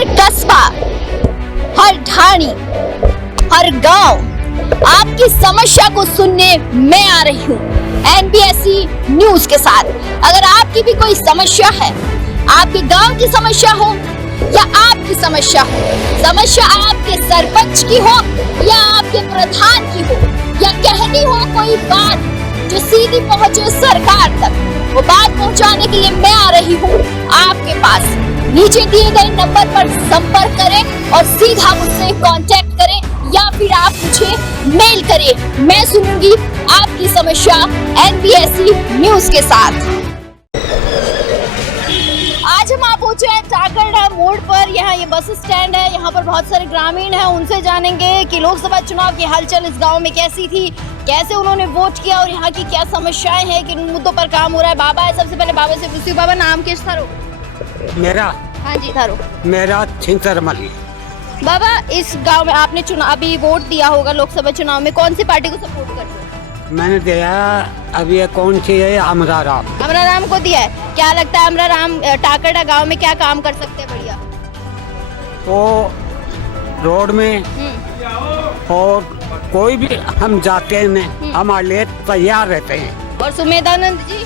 हर कस्बा, हर ढाणी, हर गांव आपकी समस्या को सुनने मैं आ रही हूँ एनबीएससी न्यूज के साथ। अगर आपकी भी कोई समस्या है, आपके गांव की समस्या हो या आपकी समस्या हो, समस्या आपके सरपंच की हो या आपके प्रधान की हो, या कहनी हो कोई बात जो सीधी पहुंचे सरकार तक, वो बात पहुंचाने के लिए मैं आ रही हूँ आपके पास। नीचे दिए गए नंबर पर संपर्क करें और सीधा मुझसे कांटेक्ट करें या फिर आप मुझे मेल करें। मैं सुनूंगी आपकी समस्या एनबीएससी न्यूज के साथ। आज हम आप पहुंचे हैं टाकरडा मोड़ पर। यहाँ ये बस स्टैंड है, यहाँ पर बहुत सारे ग्रामीण हैं। उनसे जानेंगे कि लोकसभा चुनाव की हलचल इस गांव में कैसी थी, कैसे उन्होंने वोट किया और यहाँ की क्या समस्याएं हैं, किन मुद्दों पर काम हो रहा है। बाबा है, सबसे पहले बाबा से पूछती हूँ। बाबा नाम किस थारो? मेरा हाँ जी थारो। मेरा छिंसर मली। बाबा इस गांव में आपने चुनाव अभी वोट दिया होगा लोकसभा चुनाव में, कौन सी पार्टी को सपोर्ट करते हो? मैंने दिया अभी ये कौन सी है, अमरा राम। अमरा राम को दिया है। क्या लगता है अमरा राम टाकरडा गांव में क्या काम कर सकते हैं? बढ़िया वो रोड में और कोई भी हम जाते हैं हमारे लिए तैयार रहते हैं। और सुमेधानंद जी?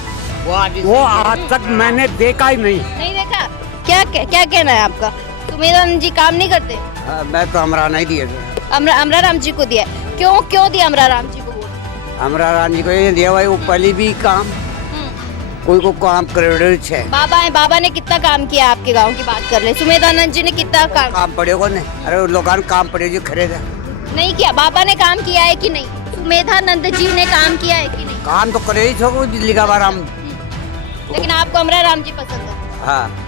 वो आज तक मैंने देखा ही नहीं देखा। क्या कहना है आपका? सुमेधानंद जी काम नहीं करते? मैं तो अमरा नहीं दिया। अमरा राम जी को दिया। क्यों दिया अमरा राम जी को वोट? अमरा राम जी को ये दिया भाई, वो पहले भी काम कोई को काम क्रेडिट है। बाबा ने कितना काम किया आपके गांव की बात कर ले। सुमेधानंद जी ने कितना काम पड़े को नहीं? अरे वो लोग काम पड़े जो खरीदा नहीं किया। बाबा ने काम किया है कि नहीं? सुमेधानंद जी ने काम किया है कि नहीं? काम तो करे ही छो दिल्ली का बाराम। लेकिन आपको अमरा राम जी पसंद है? हाँ।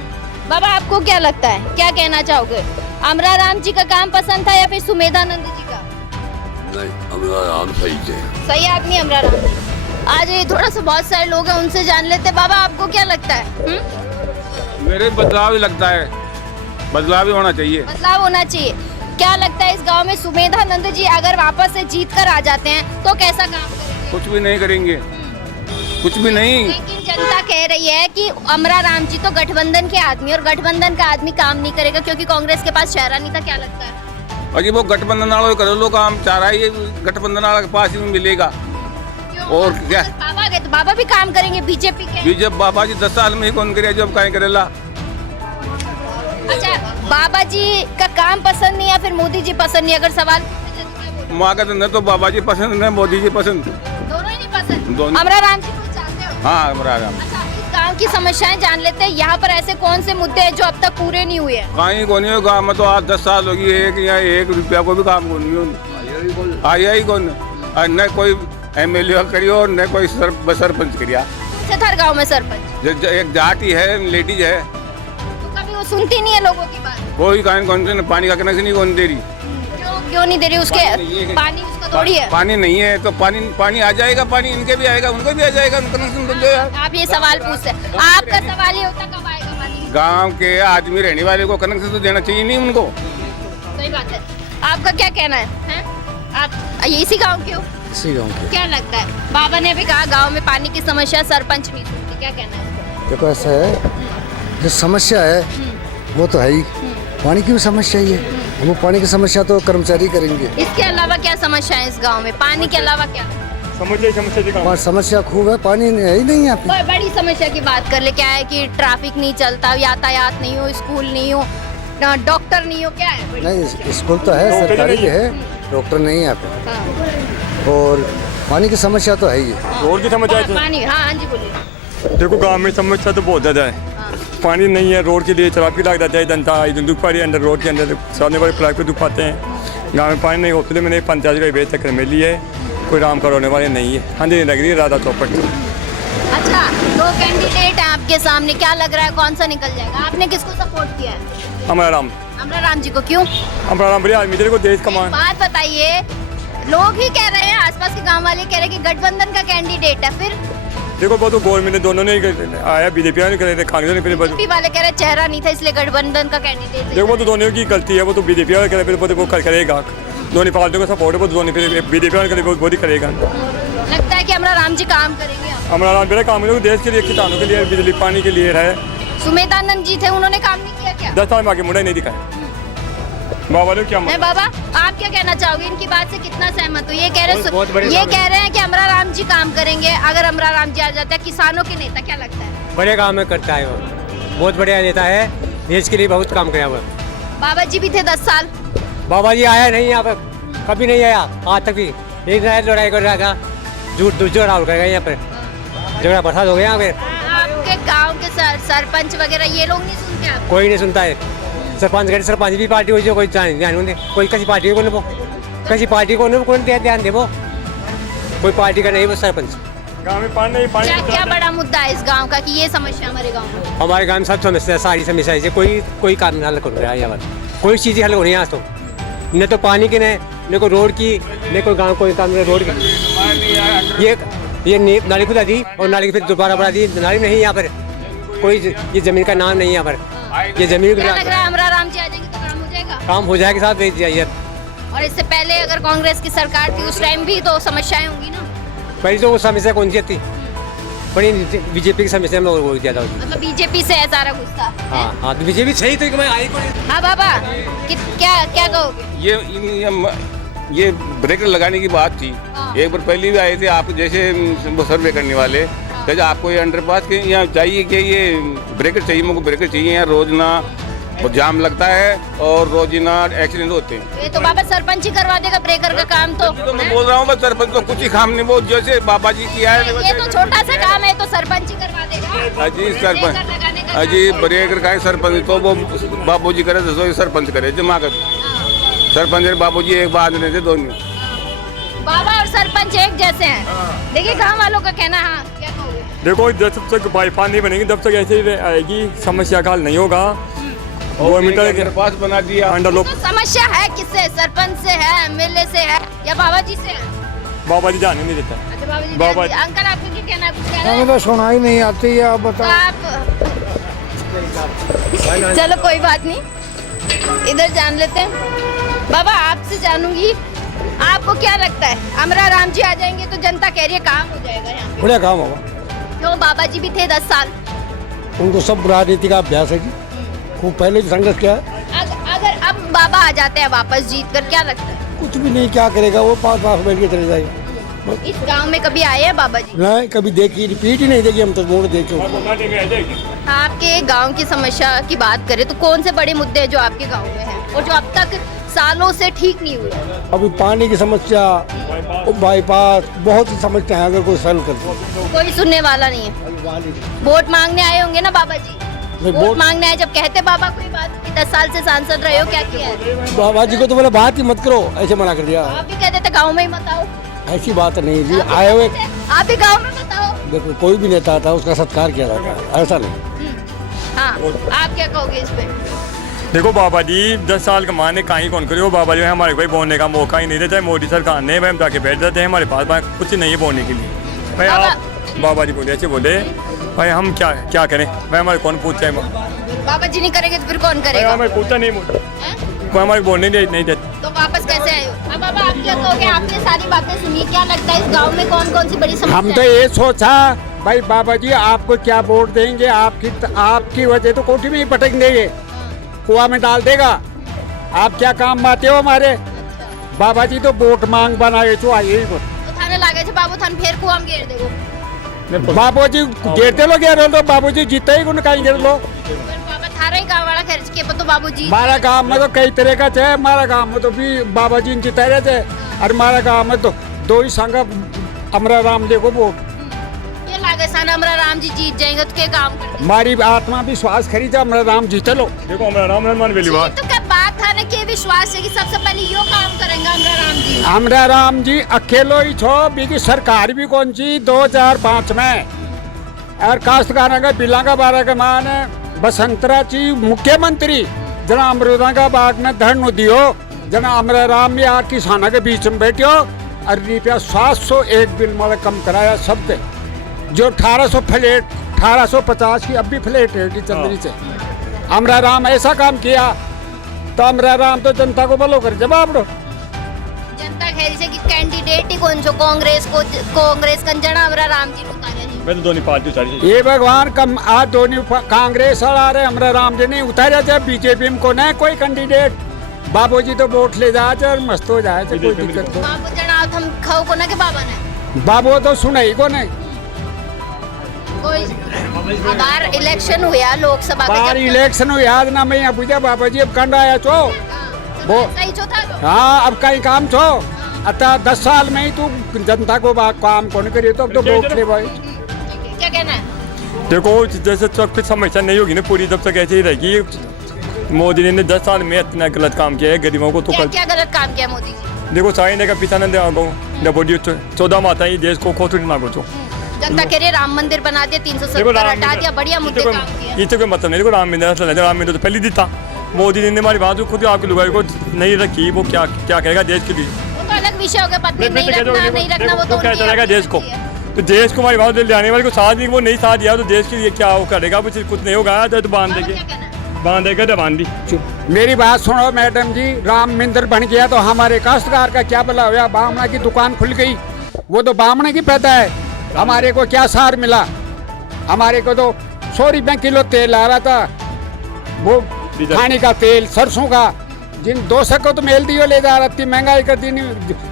बाबा आपको क्या लगता है, क्या कहना चाहोगे? अमरा राम जी का काम पसंद था या फिर सुमेधानंद जी का? नहीं, अमरा राम सही थे। सही आदमी अमरा राम। आज ये थोड़ा सा बहुत सारे लोग हैं, उनसे जान लेते। बाबा आपको क्या लगता है? मेरे बदलाव ही लगता है, बदलाव ही होना चाहिए। बदलाव होना चाहिए। क्या लगता है इस गांव में सुमेधानंद जी अगर वापस से जीत कर आ जाते हैं तो कैसा काम करेंगे? कुछ भी नहीं करेंगे, कुछ भी नहीं। लेकिन जनता कह रही है कि अमरा राम जी तो गठबंधन के आदमी, और गठबंधन का आदमी काम नहीं करेगा क्योंकि कांग्रेस के पास चेहरा नहीं था। क्या लगता है? और ये वो गठबंधन वालों कर लो काम चाह रहा है, ये गठबंधन वाला के पास ही मिलेगा। और क्या बाबा गए तो बाबा भी काम करेंगे बीजेपी के? जब बाबा जी 10 साल में ही कौन करे, जब कहीं करेला। अच्छा, बाबा जी का काम पसंद नहीं या फिर मोदी जी पसंद नहीं? अगर सवाल माँ का न तो बाबा जी पसंद न मोदी जी पसंद, दोनों ही नहीं पसंद। दोनों। अमरा राम जी को जानते हो? हाँ अमरा राम। अच्छा, इस गांव की समस्याएं जान लेते हैं। यहाँ पर ऐसे कौन से मुद्दे हैं जो अब तक पूरे नहीं हुए हैं? कहीं को नहीं हो गाँव में तो आज 10 साल होगी, एक रुपया को भी काम को नहीं आया ही कौन, न कोई एमएलए करियो और न कोई सरपंच करिया। हर गांव में सरपंच एक जाति है, लेडीज है, तो कभी वो सुनती नहीं है लोगों की बात। कोई कौन से पानी का कनेक्शन ही कौन दे रही? क्यों नहीं दे रही? उसके पानी उसका थोड़ी है। पानी नहीं है तो पानी आ जाएगा, पानी इनके भी आएगा, उनको भी आ जाएगा, कनेक्शन बन जाएगा। आप ये सवाल पूछते हैं, आपका सवाल ये होता कब आएगा पानी? गांव के आदमी रहने वाले को कनेक्शन तो देना चाहिए नहीं उनको? सही बात है। आपका क्या कहना है? आप इसी गाँव के हो? इसी गाँव के। क्या लगता है? बाबा ने अभी कहा गाँव में पानी की समस्या, सरपंच नहीं सुनती, क्या कहना है? देखो ऐसा है, जो समस्या है वो तो है ही, पानी की भी समस्या ही है। वो पानी की समस्या तो कर्मचारी करेंगे। इसके अलावा क्या समस्या है इस गांव में? पानी के अलावा क्या समस्या खूब है, पानी है ही नहीं यहाँ पे। बड़ी समस्या की बात कर ले, क्या है कि ट्रैफिक नहीं चलता, यातायात नहीं हो, स्कूल नहीं हो, डॉक्टर नहीं हो, क्या है? नहीं, स्कूल तो है, सरकारी है, डॉक्टर नहीं है यहाँ पे। हाँ। और पानी की समस्या तो है ही है। रोड की समस्या है। पानी, हाँ जी बोलिए। देखो गांव में समस्या तो बहुत ज़्यादा है। पानी नहीं है, रोड के लिए ट्रैफिक लग जाता है, जनता दुख पा रही है, अंदर रोड के अंदर सामने वाले फ्लैग पे दुख पाते हैं। गांव में पानी नहीं होते तो मैंने पंचायत का बेच चक्कर मिली है, कोई काम करवाने वाले नहीं है। हाँ जी लग रही है राधा चौपट। अच्छा, 2 कैंडिडेट हैं आपके सामने, क्या लग रहा है कौन सा निकल जाएगा? आपने किसको सपोर्ट किया है? अमरा राम। अमरा राम जी को। क्यों? अमरा राम बढ़िया आदमी, तेरे को देश कमान। बात बताइए, लोग ही कह रहे हैं, आसपास के गांव वाले कह रहे हैं कि गठबंधन का कैंडिडेट है। फिर देखो वो तो गवर्नमेंट दोनों ने आया, बीजेपी ने करे थे, कांग्रेस ने फिर बीजेपी वाले कह रहे हैं चेहरा नहीं था इसलिए गठबंधन का कैंडिडेट। देखो वो तो दोनों की गलती है, वो तो बीजेपी वाले करे फिर वो करेगा, दोनों पार्टियों का सपोर्ट है, वो दोनों फिर बीजेपी वाले करे वो ही करेगा। लगता है कि अमरा राम जी काम करेंगे? अमरा राम बेटा काम करेगा देश के लिए, किसानों के लिए, बिजली पानी के लिए है। सुमेधानंद जी थे, उन्होंने काम नहीं किया क्या? 10 साल में आगे मुड़ा ही नहीं दिखाया। बाबा ने क्या नहीं बाबा, आप क्या कहना चाहोगे? इनकी बात से कितना सहमत हो? ये कह बहुत बड़े रहे काम कह रहे हैं कि अमरा राम जी काम करेंगे। अगर अमरा राम जी आ जाता है, किसानों के नेता, क्या लगता है? बड़े काम में करता है वो, बहुत बढ़िया नेता है, देश के लिए बहुत काम किया वो। बाबा जी भी थे 10 साल। बाबा जी आया नहीं यहाँ पर, कभी नहीं आया आज तक भी। एक नया लड़ाई कर रहा था, दूसरा राहुल करेगा यहाँ पर, झगड़ा बरसात हो गया यहाँ पे। आपके गांव के सरपंच वगैरह ये लोग नहीं सुनते आप? कोई नहीं सुनता है। सरपंच भी पार्टी हो, कोई ध्यान नहीं, कोई किसी पार्टी को नहीं, किसी पार्टी को नहीं, कोई ध्यान दे, वो कोई पार्टी का नहीं, वो सरपंच। गाँव में पानी नहीं, पानी क्या बड़ा मुद्दा है इस गांव का कि ये समस्या हमारे गांव में? हमारे गाँव में सब समस्या, सारी समस्या है, कोई काम हल कर रहा है यहाँ पर, कोई चीज़ हल हो रही है आज तो। न तो पानी की, न कोई रोड की, न कोई गाँव कोई काम रोड की। ये नाली खुदा दी और नाली फिर दोबारा बढ़ा दी, नाली नहीं यहाँ पर, कोई ये जमीन का नाम नहीं यहाँ पर। ये जमीन क्या लग रहा है अमरा राम जी आ जाएंगे तो काम हो जाएगा? काम हो जाएगा, साथ भेज दिया। और इससे पहले अगर कांग्रेस की सरकार थी उस टाइम भी तो समस्याएं होंगी ना? पहले तो वो समस्या कौन सी थी, बड़ी बीजेपी की समस्या में वो ज्यादा होती। मतलब बीजेपी से है सारा गुस्सा? हाँ तो बीजेपी सही तो मैं आई कोई। हाँ बाबा, क्या कहोगे? ये ब्रेकर लगाने की बात थी। एक बार पहले भी आए थे आप जैसे सर्वे करने वाले, तो आपको ये अंडरपास के यहाँ चाहिए कि ये ब्रेकर चाहिए, मुझको ब्रेकर चाहिए। यहाँ रोज ना जाम लगता है और रोज ना एक्सीडेंट होते हैं। ये तो बाबा सरपंच ही करवा देगा ब्रेकर का काम तो मैं बोल रहा हूँ, बस सरपंच तो कुछ ही काम नहीं, वो जैसे बाबा जी किया है। ये तो छोटा सा काम है, तो सरपंच ही करवा देगा। अजी सरपंच, अजी ब्रेकर का सरपंच तो वो बाबू जी करे, तो सरपंच करे, जमा कर। सरपंच और बाबू जी एक बात नहीं थे दोनों। बाबा और सरपंच एक जैसे हैं। देखिए गांव वालों का कहना। हाँ क्या कहोगे? देखो जब तक बाईपास नहीं बनेगी तब तक ऐसे ही आएगी, समस्या का हल नहीं होगा। गवर्नमेंट के पास बना दिया अंडर लोग। तो समस्या है किससे? सरपंच से है, एमएलए से है, या बाबा जी से है? बाबा जी जाने नहीं देता। अच्छा बाबा जी बाबा- अंकल आपको क्या कहना है? कुछ कह रहे हमें हैं? तो सुनाई नहीं आती है, आप बताओ। चलो कोई बात नहीं, इधर जान लेते हैं। बाबा आपसे जानूंगी, आपको क्या लगता है अमरा राम जी आ जाएंगे तो जनता कह रही है काम हो जाएगा यहाँ? बढ़िया काम होगा। क्यों? बाबा जी भी थे 10 साल। उनको सब राजनीति का अभ्यास है जी, वो पहले ही संघर्ष किया है। अगर अब बाबा आ जाते हैं वापस जीत कर, क्या लगता है? कुछ भी नहीं, क्या करेगा वो, 5 लाख बैठ के चले जाएगा। इस गांव में कभी आए हैं बाबा जी? नहीं, कभी देखी, रिपीट ही नहीं देखी हम तो, वोट देखे। आपके गांव की समस्या की बात करें तो कौन से बड़े मुद्दे हैं जो आपके गांव में हैं और जो अब तक सालों से ठीक नहीं हुए? अभी पानी की समस्या, बाईपास, बहुत सी समस्या है, अगर कोई सॉल्व कर दे। कोई सुनने वाला नहीं है। वोट मांगने आए होंगे ना बाबा जी? वोट मांगने आए, जब कहते बाबा कोई बात कि 10 साल से सांसद रहे हो, क्या किया है? बाबा जी को तो बोला बात ही मत करो, ऐसे मना कर दिया। आप भी कहते थे गाँव में ही मत आओ। ऐसी बात नहीं जी, आए हुए आप भी गाँव में मत आओ। देखो कोई भी नेता आता है उसका सत्कार किया जाता है, ऐसा नहीं। हाँ, आप क्या कहोगे इस पे? देखो बाबा जी 10 साल कमाने कहीं कौन करे, वो बाबा जी हमारे कोई बोलने का मौका ही नहीं देता है। मोदी सरकार ने भाई हम जाके बैठ जाते हैं, हमारे पास कुछ नहीं है बोलने के लिए। भाई आप बाबा जी बोले, ऐसे बोले भाई हम क्या करें भाई, हमारे कौन पूछता है? बाबा जी नहीं करेंगे तो फिर कौन करेगा? हमें पूछता नहीं, हैं? कोई हमारे बोलने नहीं देते। तो वापस कैसे आए हो? अब बाबा आप क्या कहोगे? आपने सारी बातें सुनी, क्या लगता है इस गांव में कौन कौन सी बड़ी समस्या हम तो ये सोचा भाई बाबा जी आपको क्या वोट देंगे, आपकी वजह तो कोठी में ही पटक देंगे, कुआं में डाल देगा। आप क्या काम आते हो हमारे? बाबा जी तो वोट मांग बनाए छो आइए तो थाने लागे छे बाबू थान फेर कुआं में घेर देगो। बाबू जी घेरते लो घेर लो, बाबू जी जीते ही गुण कहीं घेर लो। बाबा थारा ही गांव वाला खर्च के तो बाबू जी हमारा गाँव में तो कई तरह का थे, हमारा गाँव में तो भी बाबा जी जीते रहे थे, और हमारा गाँव में तो 2 ही संघ अमरा राम देखो वोट। ये लागे सन अमरा राम जी जीत जाएंगे तो क्या काम करते? हमारी आत्मा विश्वास करी था अमरा राम जीते लो। देखो हमारा राम हनुमान वेली बात तो क्या बात था ना कि विश्वास है कि सबसे पहले यो काम करेंगे अमरा राम जी? अमरा राम जी अकेलो ही छो, बीकी सरकार भी कौन सी 2005 में, और काश्तकारों का बिला का बारह का मान बसंतरा जी मुख्यमंत्री जना अमरूदा का बाग में धरनो दियो, जना अमरा राम में आ किसानों के बीच में बैठो और रुपया 701 बिल मतलब कम कराया सबके, जो 1850 की अब भी फ्लैट है चंद्री से। अमरा राम ऐसा काम किया तो अमरा राम तो जनता को भलो कर जवाब दो। जनता खेल से कि कैंडिडेट ही कौन छो कांग्रेस का जना अमरा राम जी उतारे जी। मैं तो दोनों पार्टी उतारी ये भगवान कम आज दोनों कांग्रेस वाला रहे हमरा राम जी नहीं उतारे जब बीजेपी में को न कोई कैंडिडेट बाबूजी तो वोट ले जा और मस्त हो जाए कोई दिक्कत को बाबू जनाब हम खाओ को ना के बाबा ने बाबू तो सुनाई को नहीं कोई बार इलेक्शन हुआ लोकसभा बाहर इलेक्शन हुई आज ना मैं पूछा बाबा जी अब कंड आया छो वो सही जो था तो। हाँ अब कहीं काम छो अतः 10 साल में ही तू जनता को काम कौन करिए तो अब तो वोट ले भाई क्या कहना है? देखो जैसे तक कुछ समस्या नहीं होगी ना पूरी तब तक ऐसे ही रहेगी। मोदी ने 10 साल में इतना गलत काम किया है गरीबों को तो क्या कल क्या गलत काम किया मोदी जी? देखो साइने का पिता ने बोली 14 माता ही देश को खोटू ना को जनता कह रही है राम मंदिर बना दिया 370 हटा दिया बढ़िया मुद्दे काम किया। ये तो कोई मतलब नहीं देखो राम मंदिर तो पहले दी था मोदी ने हमारी बात खुद आपकी लुगाई को नहीं रखी वो क्या क्या करेगा देश के लिए वो तो अलग विषय हो गया पत्नी नहीं रखना नहीं रखना वो तो कहता उनकी रहेगा देश को तो देश को हमारी बात ले आने वाले को साथ नहीं वो नहीं साथ दिया तो देश के लिए क्या वो करेगा कुछ कुछ नहीं होगा तो बांध बाबा देंगे क्या कहना है? बांध देगा तो बांध दी मेरी बात सुनो मैडम जी राम मंदिर बन गया तो हमारे काश्तकार का क्या भला हुआ बामना की दुकान खुल गई वो तो बामना की पैदा है हमारे को क्या सार मिला हमारे को तो 100 रुपये किलो तेल आ रहा था वो खाने का तेल सरसों का जिन 200 को तो मेल दियो ले जा रहा थी महंगाई कर दी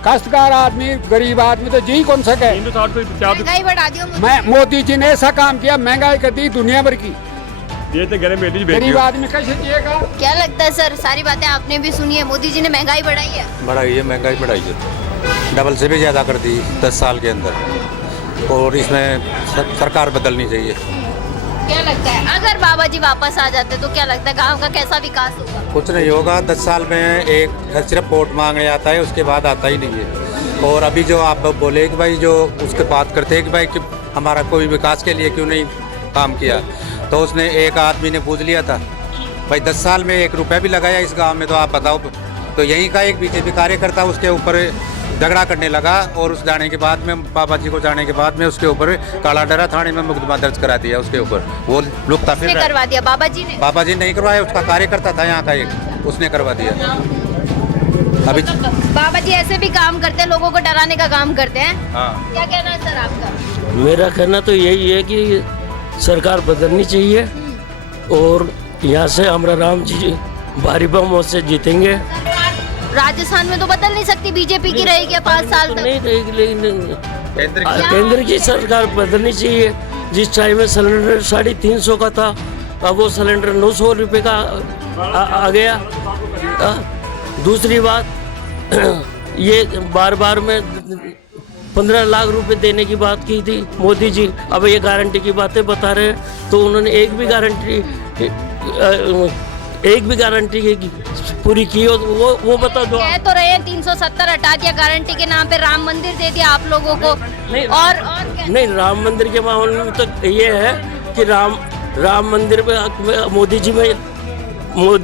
काश्तकार आदमी गरीब आदमी तो जी कौन सके महंगाई बढ़ा दियो मोदी। मैं मोदी जी ने ऐसा काम किया महंगाई कर दी दुनिया भर की ये तो गरीब बेटी गरीब आदमी कैसे जिएगा क्या लगता है सर सारी बातें आपने भी सुनी है मोदी जी ने महंगाई बढ़ाई है बढ़ाई है महंगाई बढ़ाई है डबल से भी ज़्यादा कर दी 10 साल के अंदर और इसमें सरकार बदलनी चाहिए। क्या लगता है अगर बाबा जी वापस आ जाते तो क्या लगता है गांव का कैसा विकास होगा? कुछ नहीं होगा 10 साल में एक सिर्फ वोट मांगने आता है उसके बाद आता ही नहीं है। और अभी जो आप बोले कि भाई जो उसके बात करते हैं कि भाई कि हमारा कोई विकास के लिए क्यों नहीं काम किया तो उसने एक आदमी ने पूछ लिया था भाई 10 साल में 1 रुपया भी लगाया इस गांव में तो आप बताओ। तो यहीं का एक बीजेपी कार्यकर्ता उसके ऊपर झगड़ा करने लगा और उस जाने के बाद में बाबा जी को जाने के बाद में उसके ऊपर काला डरा थाने में मुकदमा दर्ज करा दिया उसके ऊपर वो लुकता फिर करवा दिया बाबा जी ने नहीं करवाया उसका कार्यकर्ता था यहाँ का एक उसने करवा दिया। अभी बाबा जी ऐसे भी काम करते हैं लोगों को डराने का काम करते हैं। हाँ क्या कहना है सर आपका? मेरा कहना तो यही है कि सरकार बदलनी चाहिए और यहाँ से हमारा राम जी भारी बहुमत से जीतेंगे। राजस्थान में तो बदल नहीं सकती बीजेपी की रहेगी 5 साल तक नहीं रहेगी लेकिन केंद्र की सरकार बदलनी चाहिए। जिस टाइम में सिलेंडर 350 का था अब वो सिलेंडर 900 रुपये का आ गया। दूसरी बात ये बार में 15 लाख रुपए देने की बात की थी मोदी जी अब ये गारंटी की बातें बता रहे हैं तो उन्होंने एक भी गारंटी पूरी की हो वो बता दो। कह तो रहे हैं 370 हटा दिया गारंटी के नाम पे राम मंदिर दे दिया आप लोगों को नहीं, और नहीं राम मंदिर के मामले में तो ये है कि राम मंदिर पे मोदी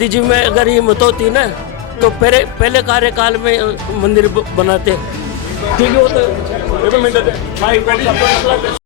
जी में अगर हिम्मत होती ना तो पहले कार्यकाल में मंदिर बनाते क्योंकि वो तो